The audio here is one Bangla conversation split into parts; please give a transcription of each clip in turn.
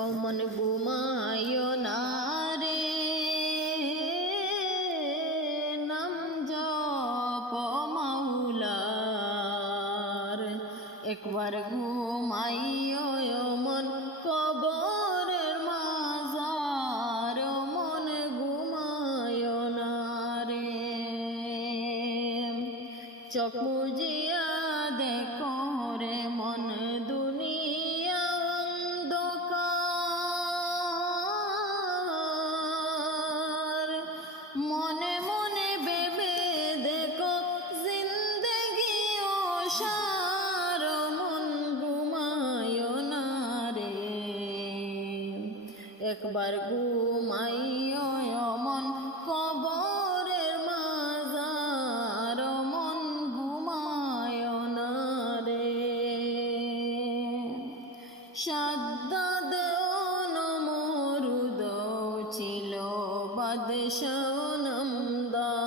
ও মন ঘুমায়ো না রে, নাম জপ মাওলার। একবার ঘুমাইও ও মন কবরের মাজার, ও মন ঘুমায়ো না রে। চোখ মুজিয়া দেখো রে মন দুনিয়া অন্ধকার, মনে মনে ভেবে দেখো জিন্দেগি ওসার, মন ঘুমায়ো না রে। একবার ঘুমাইও মন কবরের মাজার, মন ঘুমায়ো না রে। সাদ্দাদ নমরুদ ছিল বাদশাহ নামদার,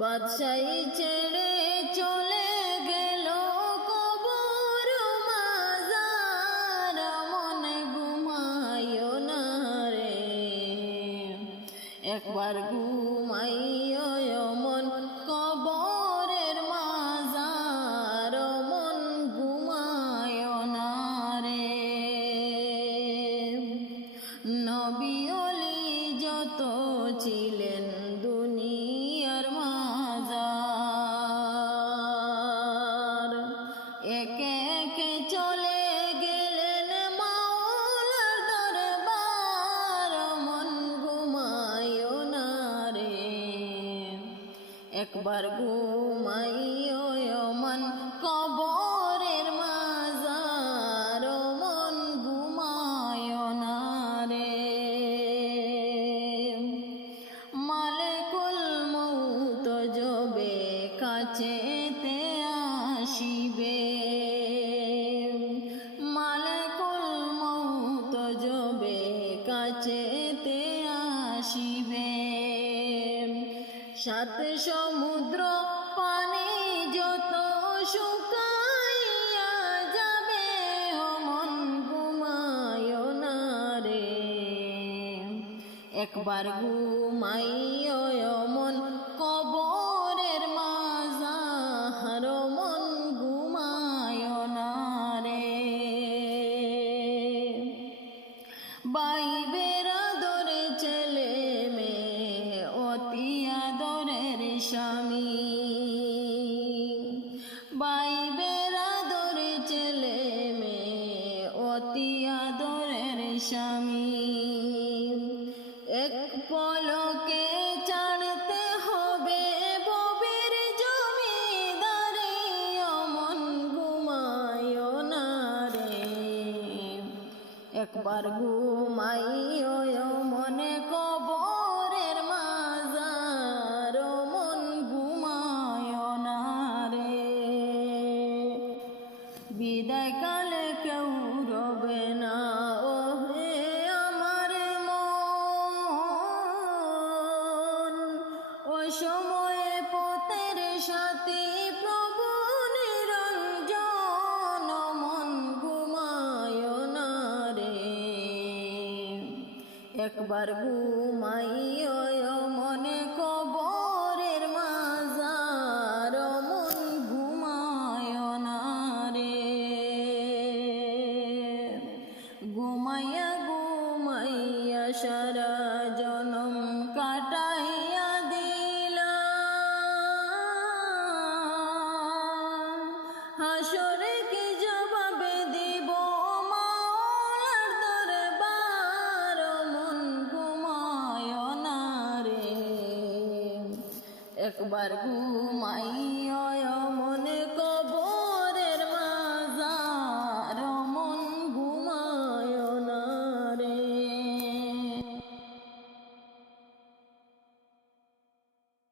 বাদশাহী ছেড়ে চলে গেল কবর মাজার, মন ঘুমায়ো না রে। একবার ঘুমাইও মন কবরের মাজার, মন ঘুমায়ো না রে। নবী ওলি যত ছিলেন দুনিয়ার মাজার, একে একে চলে গেলেন মাওলার দরবার, মন ঘুমায়ো না রে। একবার ঘুমাইও মন কবরের মাজার, মন ঘুমায়ো না রে। মালিকুল মউত যবে কাছেতে আসিবে, মালিকুল মউত যবে কাছেতে আসিবে, সাত সমুদ্র পানি যত শুকাইয়া যাবে, ও মন ঘুমায়ো না রে। একবার ঘুমাইও মন কবরের মাজার, মন ঘুমায়ো না রে। বাইবের আদরে ছেলে মেয়ে অতি আদরের স্বামী, বাইবের আদরে ছেলে মেয়ে অতি আদরের স্বামী, এক পলকে ছাড়তে হবে ববের জমিদারি, ও মন ঘুমায়ো না রে। একবার ঘুমাইও মনে কবরের মাজার, মন ঘুমায়ো না রে। বিদায় কালে কেউ রবে না ও হে আমার মন, ওই সময়ে পথের সাথী প্রভু নিরঞ্জন, মন ঘুমায়ো না রে। একবার ঘুমাইও মনে কবরের মাজার, মন ঘুমায়ো না রে। ঘুমাইয়া ঘুমাইয়া সারা জনম কাটাইয়া দিলাম, হাসরে কি জবাবে দিব মাওলার দরবার, মন ঘুমায়ো না রে। একবার ঘুমাই